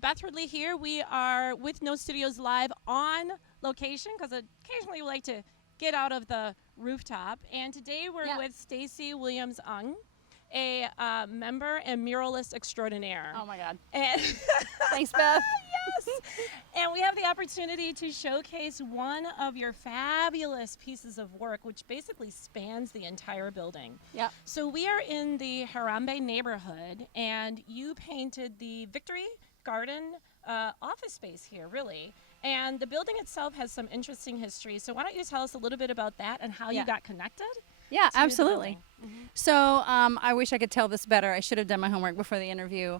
Beth Ridley here. We are with No Studios Live on location because occasionally we like to get out of the rooftop. And today we're with Stacy Willaims-Ng, a member and muralist extraordinaire. Oh my God. And Thanks, Beth. Yes. And we have the opportunity to showcase one of your fabulous pieces of work, which basically spans the entire building. Yeah. So we are in the Harambe neighborhood, and you painted the Victory Garden office space here, really. And the building itself has some interesting history. So why don't you tell us a little bit about that and how you got connected? Yeah, absolutely. So I wish I could tell this better. I should have done my homework before the interview.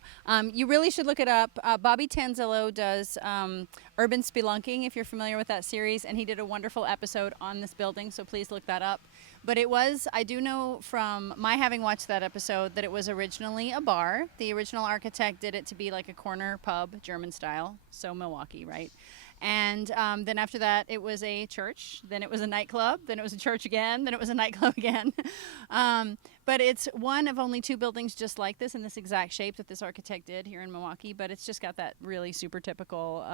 You really should look it up. Bobby Tanzillo does Urban Spelunking, if you're familiar with that series, and he did a wonderful episode on this building, so please look that up. But it was, I do know from my having watched that episode that it was originally a bar. The original architect did it to be like a corner pub, German style, so Milwaukee, right? And then after that, it was a church, then it was a nightclub, then it was a church again, then it was a nightclub again. But it's one of only two buildings just like this in this exact shape that this architect did here in Milwaukee, but it's just got that really super typical,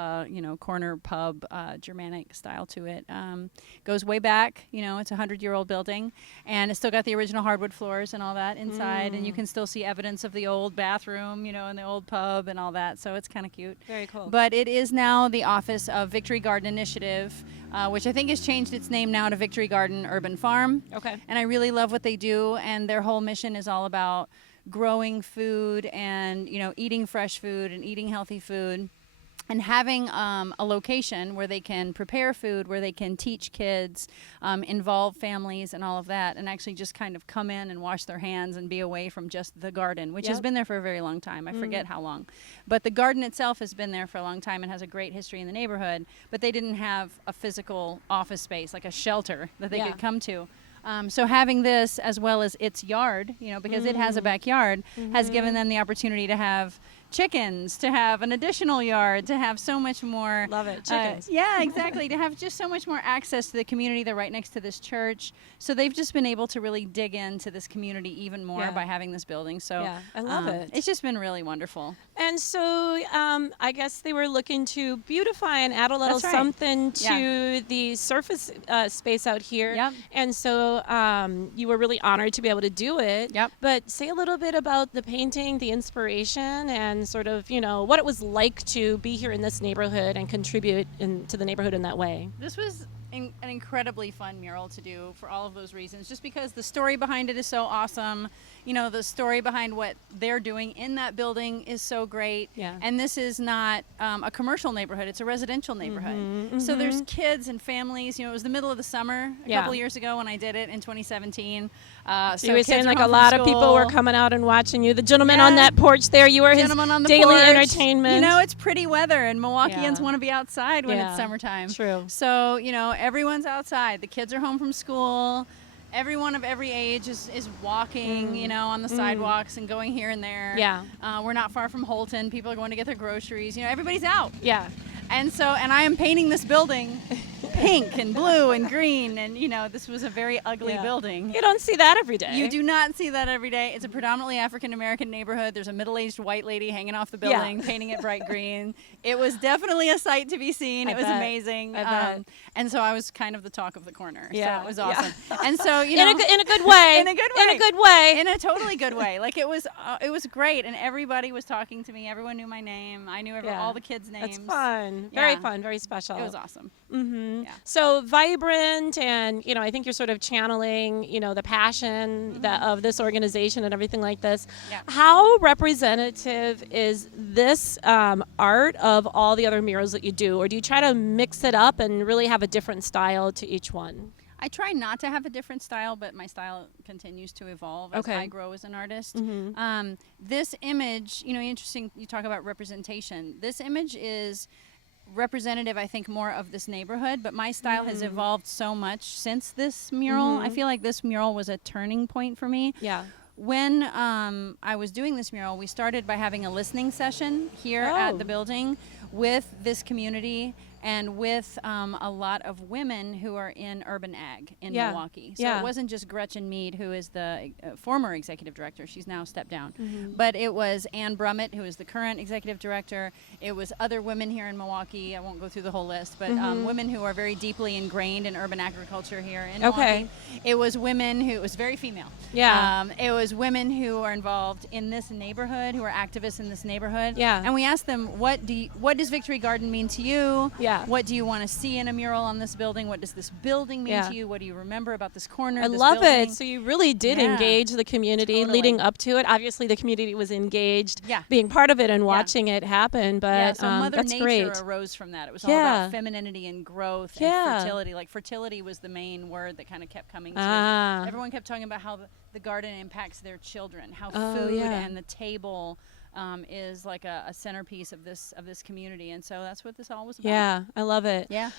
corner pub, Germanic style to it. Goes way back, it's a 100-year-old building, and it's still got the original hardwood floors and all that inside, and you can still see evidence of the old bathroom, and the old pub and all that, so it's kind of cute. Very cool. But it is now the office of Victory Garden Initiative, which I think has changed its name now to Victory Garden Urban Farm. Okay. And I really love what they do, and their whole mission is all about growing food and, eating fresh food and eating healthy food. And having a location where they can prepare food, where they can teach kids, involve families and all of that, and actually just kind of come in and wash their hands and be away from just the garden, which has been there for a very long time. I forget how long. But the garden itself has been there for a long time and has a great history in the neighborhood, but they didn't have a physical office space, like a shelter that they could come to. So having this as well as its yard, because it has a backyard, has given them the opportunity to have chickens, to have an additional yard, to have so much more. Love it, chickens. Yeah, exactly. To have just so much more access to the community. They're right next to this church. So they've just been able to really dig into this community even more by having this building. So I love it. It's just been really wonderful. And so I guess they were looking to beautify and add a little something to the surface space out here. Yep. And so you were really honored to be able to do it. Yep. But say a little bit about the painting, the inspiration, and sort of, what it was like to be here in this neighborhood and contribute to the neighborhood in that way. This was an incredibly fun mural to do for all of those reasons, just because the story behind it is so awesome. The story behind what they're doing in that building is so great. Yeah. And this is not a commercial neighborhood, it's a residential neighborhood. So there's kids and families. It was the middle of the summer a couple of years ago when I did it in 2017. So you were saying like a lot of people were coming out and watching you. The gentleman on that porch there, you were his daily entertainment. It's pretty weather, and Milwaukeeans want to be outside when it's summertime. True. So, everyone's outside. The kids are home from school. Everyone of every age is walking, on the sidewalks and going here and there. Yeah. We're not far from Holton. People are going to get their groceries. Everybody's out. Yeah. And I am painting this building pink and blue and green, and this was a very ugly building. You don't see that every day. You do not see that every day. It's a predominantly African American neighborhood. There's a middle-aged white lady hanging off the building, painting it bright green. It was definitely a sight to be seen. It was amazing. And so I was kind of the talk of the corner. Yeah. So it was awesome. And so in a good way. In a good way. In a good way. In a totally good way. Like it was great, and everybody was talking to me. Everyone knew my name. I knew all the kids' names. That's fun. Very fun. Very special. It was awesome. Mm-hmm. Yeah. So vibrant, and I think you're sort of channeling, the passion of this organization and everything like this. Yeah. How representative is this art of all the other murals that you do, or do you try to mix it up and really have a different style to each one? I try not to have a different style, but my style continues to evolve as I grow as an artist. This image, interesting, you talk about representation. This image is representative, I think, more of this neighborhood, but my style has evolved so much since this mural. I feel like this mural was a turning point for me. Yeah. When I was doing this mural, we started by having a listening session here at the building with this community, and with a lot of women who are in urban ag in Yeah. Milwaukee. So Yeah. it wasn't just Gretchen Mead, who is the former executive director. She's now stepped down. Mm-hmm. But it was Ann Brummett, who is the current executive director. It was other women here in Milwaukee. I won't go through the whole list, but women who are very deeply ingrained in urban agriculture here in Milwaukee. It was women who, it was very female. Yeah. It was women who are involved in this neighborhood, who are activists in this neighborhood. Yeah. And we asked them, what does Victory Garden mean to you? Yeah. What do you want to see in a mural on this building? What does this building mean Yeah. to you? What do you remember about this corner? I this love building? it. So you really did Yeah. engage the community Totally. leading up to it. Obviously, the community was engaged, Yeah. being part of it and Yeah. watching it happen. But Yeah, so Mother that's Nature great. arose from that. It was all Yeah. about femininity and growth Yeah. and fertility. Like fertility was the main word that kind of kept coming to. Ah. Everyone kept talking about how the garden impacts their children, how Oh, food yeah. and the table is like a centerpiece of this community, and so that's what this all was about. Yeah, I love it. Yeah.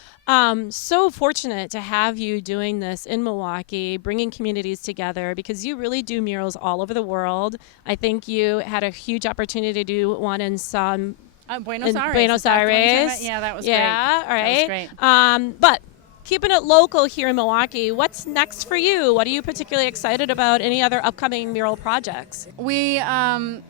So fortunate to have you doing this in Milwaukee, bringing communities together, because you really do murals all over the world. I think you had a huge opportunity to do one in Buenos Aires. Buenos Is that the one you're talking Aires. about? Yeah, that was Yeah, great. all right. That was great. But keeping it local here in Milwaukee, what's next for you? What are you particularly excited about? Any other upcoming mural projects? We,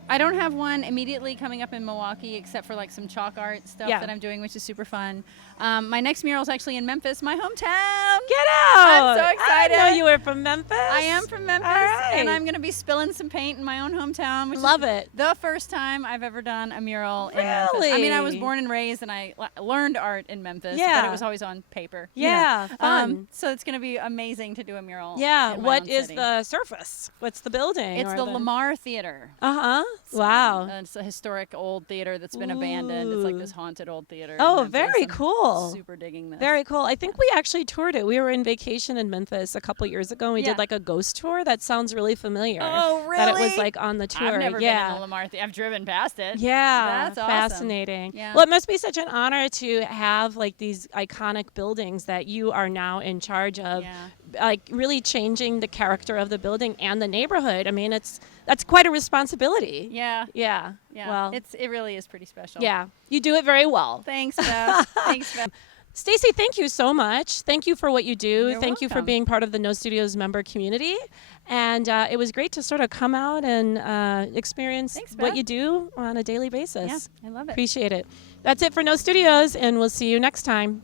I don't have one immediately coming up in Milwaukee, except for like some chalk art stuff Yeah. that I'm doing, which is super fun. My next mural is actually in Memphis, my hometown. Get out! I'm so excited. I know you were from Memphis. I am from Memphis, All right. and I'm going to be spilling some paint in my own hometown, which Love is it. the first time I've ever done a mural in Memphis. I mean, I was Really? born and raised, and I learned art in Memphis, Yeah. but it was always on paper. you know. Yeah, fun. So it's going to be amazing to do a mural. Yeah. in my What own is city. the surface? What's the building? It's or the Lamar Theater. Uh-huh. Wow. It's a historic old theater that's been abandoned. It's like this haunted old theater. in Oh, Memphis. very I'm cool. Super digging this. Very cool. I think we actually toured it. We were in vacation in Memphis a couple years ago, and we Yeah. did like a ghost tour. That sounds really familiar. Oh, That it was really? like on the tour. I've never yeah. been in the Lamar Theater. I've driven past it. Yeah, That's awesome. fascinating. Yeah. Well, it must be such an honor to have like these iconic buildings that you are now in charge of, Yeah. like really changing the character of the building and the neighborhood. I mean, that's quite a responsibility. Yeah. Yeah. Yeah. Well, It really is pretty special. yeah, you do it very well. Thanks, Beth. Thanks, Beth. Stacy, thank you so much. Thank you for what you do. You're Thank you for welcome. being part of the No Studios member community. And it was great to sort of come out and experience Thanks, what Beth. you do on a daily basis. Yeah, I love it. Appreciate it. That's it for No Studios, and we'll see you next time.